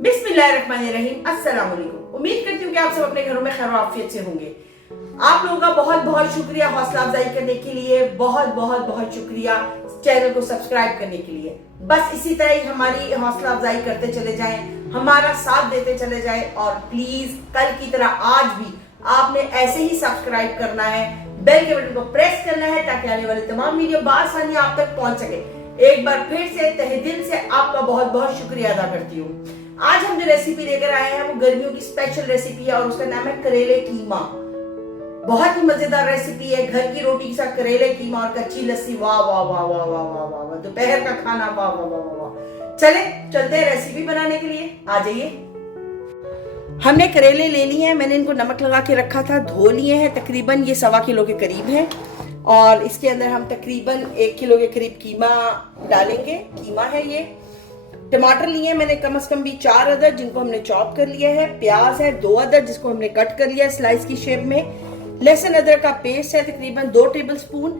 बिस्मिल्लाहिर्रहमानिर्रहीम। अस्सलाम वालेकुम। उम्मीद करती हूँ कि आप सब अपने घरों में खैर आफियत से होंगे। आप लोगों का बहुत बहुत शुक्रिया हौसला अफजाई करने के लिए, बहुत बहुत बहुत शुक्रिया चैनल को सब्सक्राइब करने के लिए। बस इसी तरह ही हमारी हौसला अफजाई करते चले जाएं, हमारा साथ देते चले जाएं और प्लीज कल की तरह आज भी आपने ऐसे ही सब्सक्राइब करना है, बेल के बटन को प्रेस करना है ताकि आने वाली तमाम वीडियो बआसानी आप तक पहुंच सके। एक बार फिर से तहे दिल से आपका बहुत बहुत शुक्रिया अदा करती हूँ। आज हम जो रेसिपी लेकर आए हैं वो गर्मियों की स्पेशल रेसिपी है और उसका नाम है करेले कीमा। बहुत ही मजेदार रेसिपी है। घर की रोटी के साथ करेले कीमा और कच्ची लस्सी, वाह वाह वाह वाह वाह वाह वाह वाह। दोपहर का खाना, वाह वाह वाह वाह वाह। चले चलते हैं रेसिपी बनाने के लिए, आ जाइए। हमने करेले ले लिए हैं, मैंने इनको नमक लगा के रखा था, धो लिए हैं। तकरीबन ये 1.25 किलो के करीब है और इसके अंदर हम तकरीबन 1 किलो के करीब कीमा डालेंगे। कीमा है ये। टमाटर लिए मैंने कम से कम भी 4 अदद जिनको हमने चॉप कर लिया है। प्याज है 2 अदद जिसको हमने कट कर लिया है स्लाइस की शेप में। लहसुन अदरक का पेस्ट है तकरीबन 2 टेबलस्पून।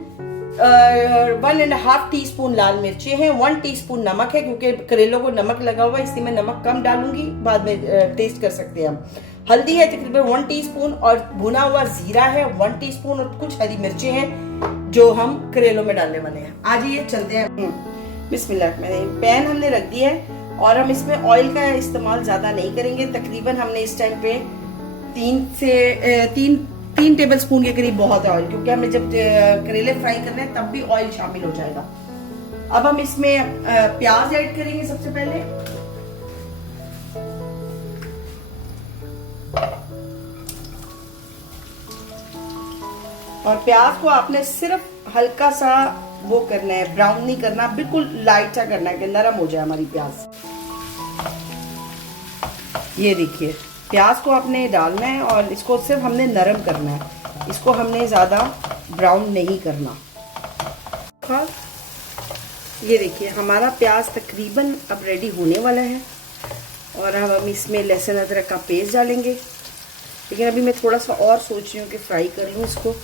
1.5 टीस्पून लाल मिर्ची हैं। 1 टीस्पून नमक है क्योंकि करेलों को नमक लगा हुआ है इसलिए मैं नमक कम डालूंगी, बाद में टेस्ट कर सकते हैं हम। हल्दी है तकरीबन 1 टीस्पून और भुना हुआ जीरा है 1 टीस्पून और कुछ हरी मिर्चें हैं जो हम करेलों में डालने वाले हैं। आज ये चलते हैं। बिस्मिल्लाह। पैन हमने रख दिया है और हम इसमें ऑयल का इस्तेमाल ज्यादा नहीं करेंगे। तकरीबन हमने इस टाइम पे 3 टेबलस्पून के करीब बहुत है ऑयल, क्योंकि हमने जब करेले फ्राई करने हैं तब भी ऑयल शामिल हो जाएगा। अब हम इसमें प्याज ऐड करेंगे सबसे पहले। और प्याज को आपने सिर्फ हल्का सा वो करना है, ब्राउन नहीं करना, बिल्कुल लाइट सा करना है कि नरम हो जाए हमारी प्याज। ये देखिए प्याज को आपने डालना है और इसको सिर्फ हमने नरम करना है, इसको हमने ज़्यादा ब्राउन नहीं करना। ये देखिए हमारा प्याज तकरीबन अब रेडी होने वाला है और अब हम इसमें लहसुन अदरक का पेस्ट डालेंगे। लेकिन अभी मैं थोड़ा सा और सोच रही हूँ कि फ्राई कर लूँ इसको,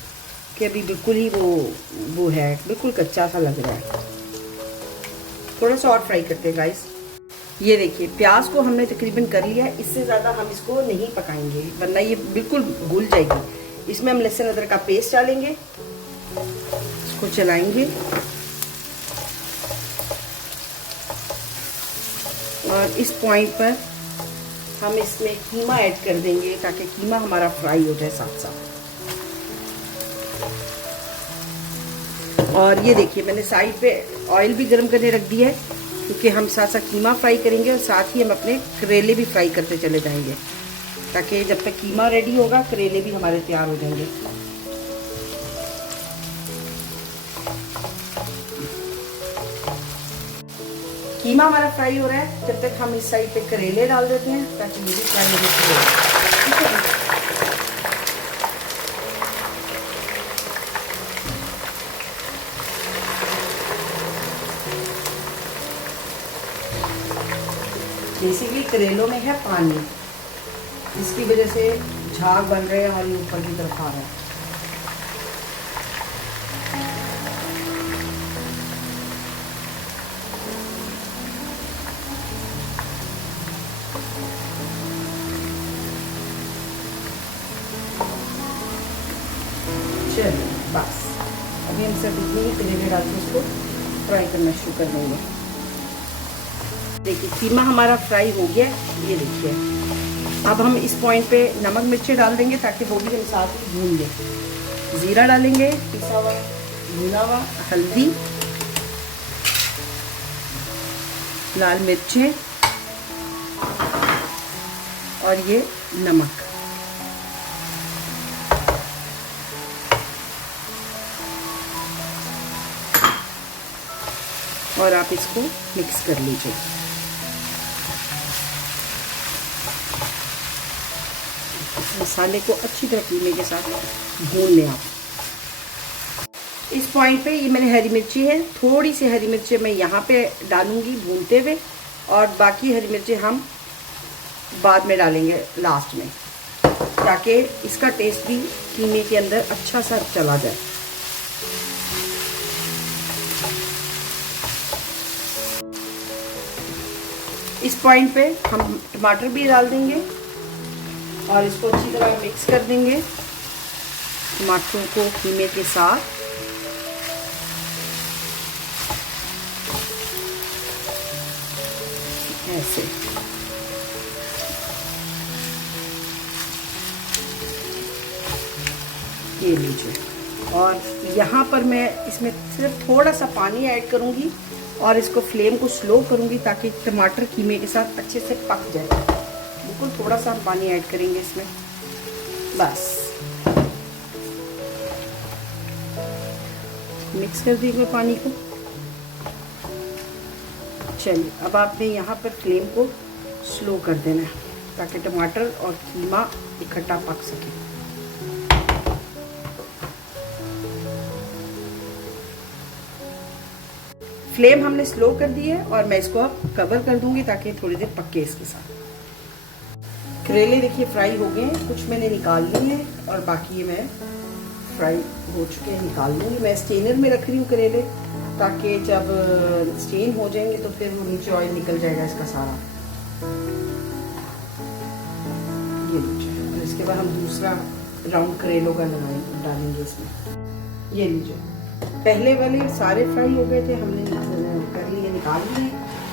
कि अभी बिल्कुल ही वो है, बिल्कुल कच्चा सा लग रहा है। थोड़ा सा और फ्राई करते हैं गाइस। ये देखिए प्याज को हमने तकरीबन कर लिया है, इससे ज़्यादा हम इसको नहीं पकाएंगे वरना ये बिल्कुल घुल जाएगी। इसमें हम लहसुन अदरक का पेस्ट डालेंगे, इसको चलाएंगे और इस पॉइंट पर हम इसमें कीमा ऐड कर देंगे ताकि कीमा हमारा फ्राई हो जाए साथ साथ। और ये देखिए मैंने साइड पे ऑयल भी गर्म करने रख दिया है क्योंकि हम साथ साथ कीमा फ्राई करेंगे और साथ ही हम अपने करेले भी फ्राई करते चले जाएंगे ताकि जब तक कीमा रेडी होगा करेले भी हमारे तैयार हो जाएंगे। कीमा हमारा फ्राई हो रहा है, जब तक हम इस साइड पे करेले डाल देते हैं ताकि ये भी फ्राई हो जाए। बेसिकली करेलों में है पानी, इसकी वजह से झाग बन रहे हैं और ये ऊपर की तरफ आ रहा है। चलिए बस अभी हम सब इतने ही करेले डाल के इसको फ्राई करना शुरू कर देंगे। देखिए कीमा हमारा फ्राई हो गया, ये देखिए। अब हम इस पॉइंट पे नमक मिर्ची डाल देंगे ताकि वो भी हम साथ ही भून लें। जीरा डालेंगे पिसा हुआ, भुना हुआ, हल्दी, लाल मिर्चें और ये नमक। और आप इसको मिक्स कर लीजिए। मसाले को अच्छी तरह कीमे के साथ भून लें आप। इस पॉइंट पे ये मैंने हरी मिर्ची है, थोड़ी सी हरी मिर्ची मैं यहाँ पे डालूंगी भूनते हुए और बाकी हरी मिर्ची हम बाद में डालेंगे लास्ट में ताकि इसका टेस्ट भी कीमे के अंदर अच्छा सा चला जाए। इस पॉइंट पे हम टमाटर भी डाल देंगे और इसको अच्छी तरह मिक्स कर देंगे टमाटरों को कीमे के साथ। ऐसे ये लीजिए। और यहाँ पर मैं इसमें सिर्फ थोड़ा सा पानी ऐड करूँगी और इसको फ्लेम को स्लो करूँगी ताकि टमाटर कीमे के साथ अच्छे से पक जाए। बिल्कुल थोड़ा सा पानी ऐड करेंगे इसमें, बस मिक्स कर दीजिए पानी को। चलिए अब आपने यहाँ पर फ्लेम को स्लो कर देना है ताकि टमाटर और कीमा इकट्ठा पक सके। फ्लेम हमने स्लो कर दी है और मैं इसको अब कवर कर दूंगी ताकि थोड़ी देर पके इसके साथ। करेले देखिए फ्राई हो गए हैं, कुछ मैंने निकाल लिए हैं और बाकी मैं फ्राई हो चुके हैं निकाल लूँगी। मैं स्टेनर में रख रही हूँ करेले ताकि जब स्टेन हो जाएंगे तो फिर वो नीचे ऑयल निकल जाएगा इसका सारा। ये लीजिए। और इसके बाद हम दूसरा राउंड करेलों का डालेंगे इसमें। ये लीजिए, पहले वाले सारे फ्राई हो गए थे, हमने कर लिए निकाल लिए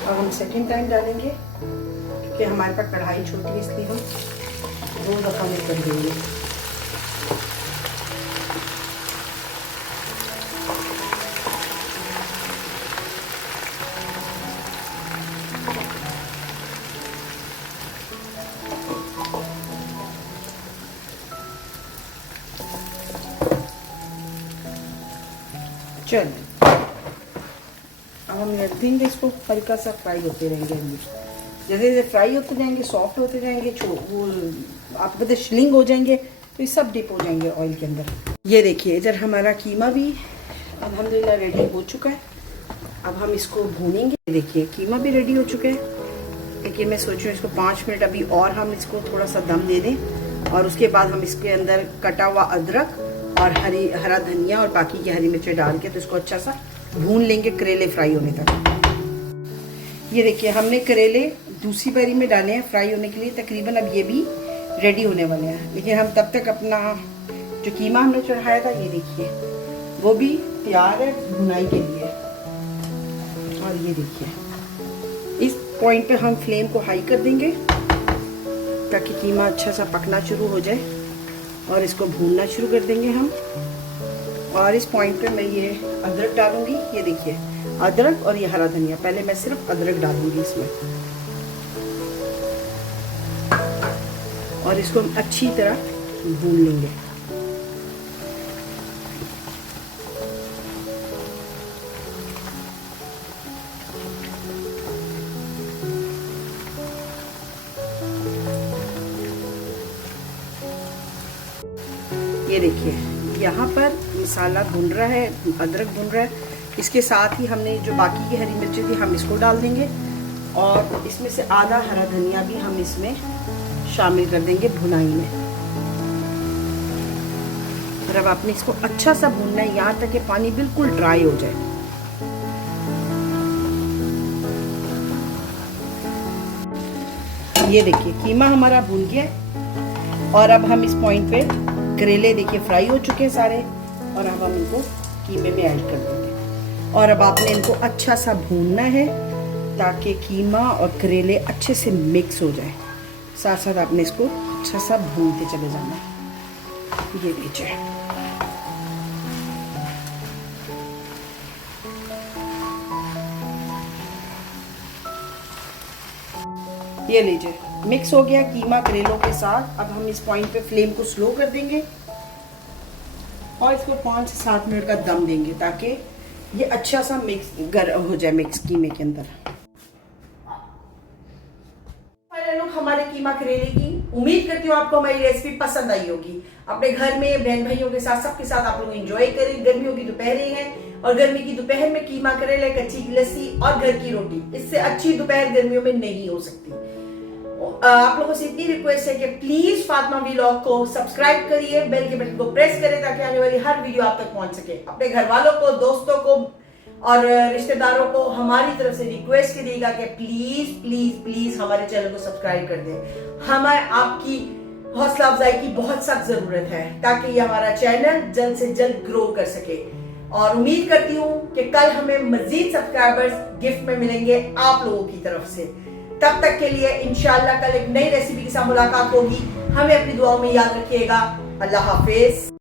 और हम सेकंड टाइम डालेंगे क्योंकि हमारे पास कढ़ाई छोटी है इसलिए हम 2 दफ़ा में कर देंगे। चलिए अब हम रख देंगे इसको, हल्का सा फ्राई होते रहेंगे। जैसे जैसे फ्राई होते जाएंगे सॉफ्ट होते जाएंगे, वो आप पता श्रिंक हो जाएंगे तो ये सब डिप हो जाएंगे ऑयल के अंदर। ये देखिए इधर हमारा कीमा भी अल्हम्दुलिल्लाह रेडी हो चुका है। अब हम इसको भूनेंगे। देखिए कीमा भी रेडी हो चुका है, लेकिन मैं सोच रही हूँ इसको 5 मिनट अभी और हम इसको थोड़ा सा दम दे दें और उसके बाद हम इसके अंदर कटा हुआ अदरक और हरा धनिया और बाकी की हरी मिर्चें डाल के तो इसको अच्छा सा भून लेंगे करेले फ्राई होने तक। ये देखिए हमने करेले दूसरी बारी में डाले हैं फ्राई होने के लिए, तकरीबन अब ये भी रेडी होने वाले हैं। लेकिन हम तब तक अपना जो कीमा हमने चढ़ाया था ये देखिए वो भी तैयार है भुनाई के लिए। और ये देखिए इस पॉइंट पे हम फ्लेम को हाई कर देंगे ताकि कीमा अच्छा सा पकना शुरू हो जाए और इसको भूनना शुरू कर देंगे हम। और इस पॉइंट पे मैं ये अदरक डालूंगी। ये देखिए अदरक और ये हरा धनिया, पहले मैं सिर्फ अदरक डालूंगी इसमें और इसको हम अच्छी तरह भून लेंगे। ये देखिए यहाँ पर मसाला भुन रहा है, अदरक भुन रहा है। इसके साथ ही हमने जो बाकी की हरी मिर्ची थी हम इसको डाल देंगे और इसमें से आधा हरा धनिया भी हम इसमें शामिल कर देंगे भुनाई में। और अब आपने इसको अच्छा सा भूनना है यहाँ तक कि पानी बिल्कुल ड्राई हो जाए। ये देखिए कीमा हमारा भून गया और अब हम इस पॉइंट पे करेले देखिए फ्राई हो चुके हैं सारे और अब हम इनको कीमे में ऐड कर देंगे। और अब आपने इनको अच्छा सा भूनना है ताकि कीमा और करेले अच्छे से मिक्स हो जाए। साथ साथ आपने इसको अच्छा सा भूनते चले जाना है। ये लीजिए ये लीजिए मिक्स हो गया कीमा करेलों के साथ। अब हम इस पॉइंट पे फ्लेम को स्लो कर देंगे और इसको 5 से 7 मिनट का दम देंगे ताकि ये अच्छा सा मिक्स हो जाए मिक्स कीमे के अंदर। हमारे कीमा करेले की उम्मीद करती हूँ आपको हमारी रेसिपी पसंद आई होगी। अपने घर में बहन भाइयों के साथ सबके साथ आप लोग एंजॉय करें। गर्मियों की दोपहरें हैं और गर्मी की दोपहर में कीमा करेले, कच्ची लस्सी और घर की रोटी, इससे अच्छी दोपहर गर्मियों में नहीं हो सकती। आप लोगों से इतनी रिक्वेस्ट है कि प्लीज फातिमा व्लॉग को सब्सक्राइब करिए, बेल के बटन को प्रेस करें ताकि आने वाली हर वीडियो आप तक पहुंच सके। अपने घर वालों को, दोस्तों को और रिश्तेदारों को हमारी तरफ से रिक्वेस्ट करिएगा कि प्लीज प्लीज प्लीज हमारे चैनल को सब्सक्राइब कर दें। हमें आपकी हौसला अफजाई की बहुत सख्त जरूरत है ताकि ये हमारा चैनल जल्द से जल्द ग्रो कर सके। और उम्मीद करती हूँ कि कल हमें मजीद सब्सक्राइबर्स गिफ्ट में मिलेंगे आप लोगों की तरफ से। तब तक के लिए इंशाल्लाह कल एक नई रेसिपी के साथ मुलाकात होगी। हमें अपनी दुआओं में याद रखिएगा। अल्लाह हाफिज।